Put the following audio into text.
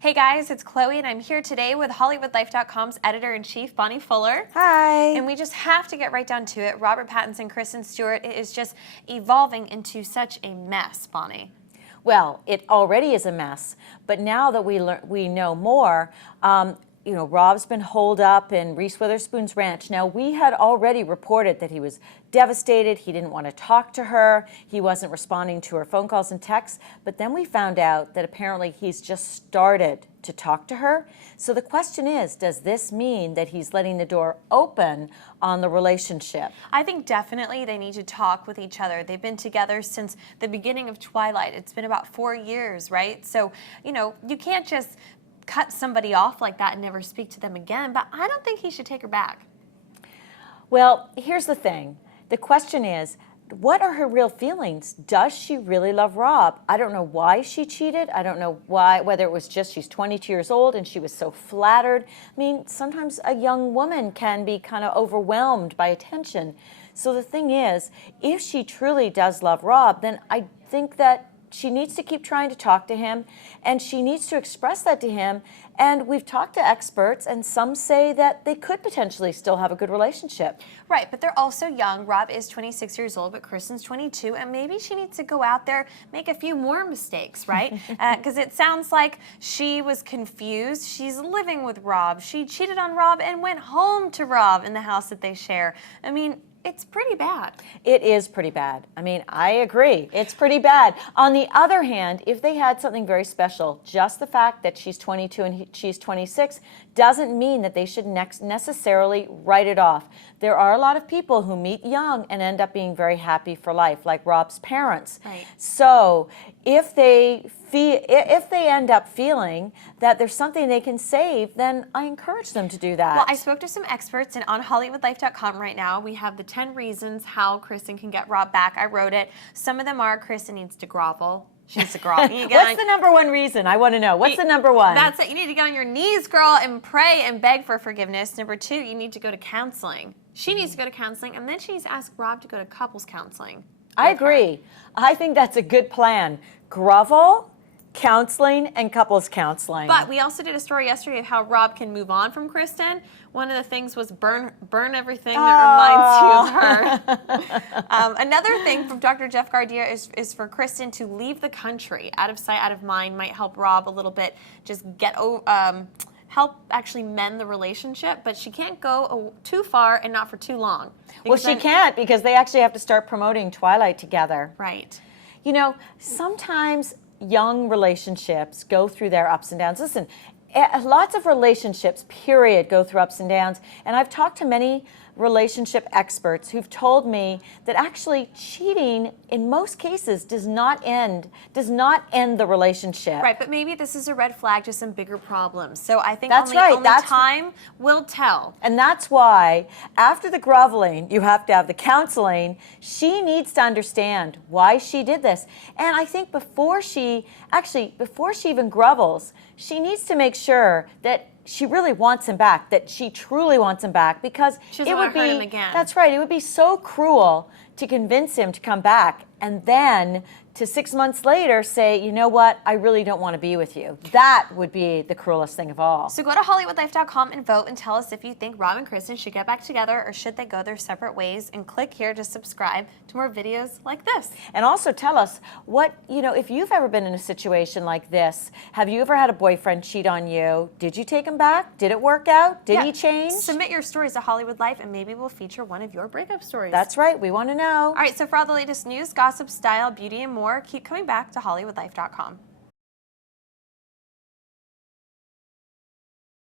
Hey guys, it's Chloe and I'm here today with HollywoodLife.com's editor-in-chief, Bonnie Fuller. Hi. And we just have to get right down to it. Robert Pattinson, Kristen Stewart, it is just evolving into such a mess, Bonnie. Well, it already is a mess, but now that we know more, Rob's been holed up in Reese Witherspoon's ranch. Now, we had already reported that he was devastated. He didn't want to talk to her. He wasn't responding to her phone calls and texts. But then we found out that apparently he's just started to talk to her. So the question is, does this mean that he's letting the door open on the relationship? I think definitely they need to talk with each other. They've been together since the beginning of Twilight. It's been about 4 years, right? So, you can't just cut somebody off like that and never speak to them again, but I don't think he should take her back. Well, here's the thing. The question is, what are her real feelings? Does she really love Rob? I don't know why she cheated. I don't know whether it was just she's 22 years old and she was so flattered. I mean, sometimes a young woman can be kind of overwhelmed by attention. So the thing is, if she truly does love Rob, then I think that she needs to keep trying to talk to him, and she needs to express that to him. And we've talked to experts, and some say that they could potentially still have a good relationship. Right, but they're also young. Rob is 26 years old, but Kristen's 22, and maybe she needs to go out there, make a few more mistakes, right? Because it sounds like she was confused. She's living with Rob. She cheated on Rob and went home to Rob in the house that they share. I mean, it's pretty bad. It is pretty bad. I mean, I agree. It's pretty bad. On the other hand, if they had something very special, just the fact that she's 22 and she's 26 doesn't mean that they should necessarily write it off. There are a lot of people who meet young and end up being very happy for life, like Rob's parents. Right. So if they end up feeling that there's something they can save, then I encourage them to do that. Well, I spoke to some experts, and on HollywoodLife.com right now, we have the 10 reasons how Kristen can get Rob back. I wrote it. Some of them are Kristen needs to grovel. She needs to grovel. What's the number one reason? I want to know. What's the number one? That's it. You need to get on your knees, girl, and pray and beg for forgiveness. Number 2, you need to go to counseling. She needs to go to counseling, and then she needs to ask Rob to go to couples counseling. I agree. I think that's a good plan. Grovel, counseling, and couples counseling. But we also did a story yesterday of how Rob can move on from Kristen. One of the things was burn everything that reminds you of her. Another thing from Dr. Jeff Gardia is for Kristen to leave the country. Out of sight, out of mind might help Rob a little bit. Just help actually mend the relationship, but she can't go too far and not for too long. Well, she can't, because they actually have to start promoting Twilight together. Right. Sometimes young relationships go through their ups and downs. Listen, lots of relationships, period, go through ups and downs. And I've talked to many relationship experts who've told me that actually cheating in most cases does not end the relationship. Right, but maybe this is a red flag to some bigger problems. So I think only time will tell. And that's why after the groveling, you have to have the counseling. She needs to understand why she did this. And I think before she even grovels, she needs to make sure that she really wants him back, that she truly wants him back, because it would hurt him again. That's right. It would be so cruel to convince him to come back and then to 6 months later say, you know what, I really don't want to be with you. That would be the cruelest thing of all. So go to HollywoodLife.com and vote and tell us if you think Rob and Kristen should get back together or should they go their separate ways, and click here to subscribe to more videos like this. And also tell us if you've ever been in a situation like this. Have you ever had a boyfriend cheat on you? Did you take him back? Did it work out? Did he change? Submit your stories to Hollywood Life and maybe we'll feature one of your breakup stories. That's right. We want to know. All right, so for all the latest news, gossip, style, beauty, and more, keep coming back to HollywoodLife.com.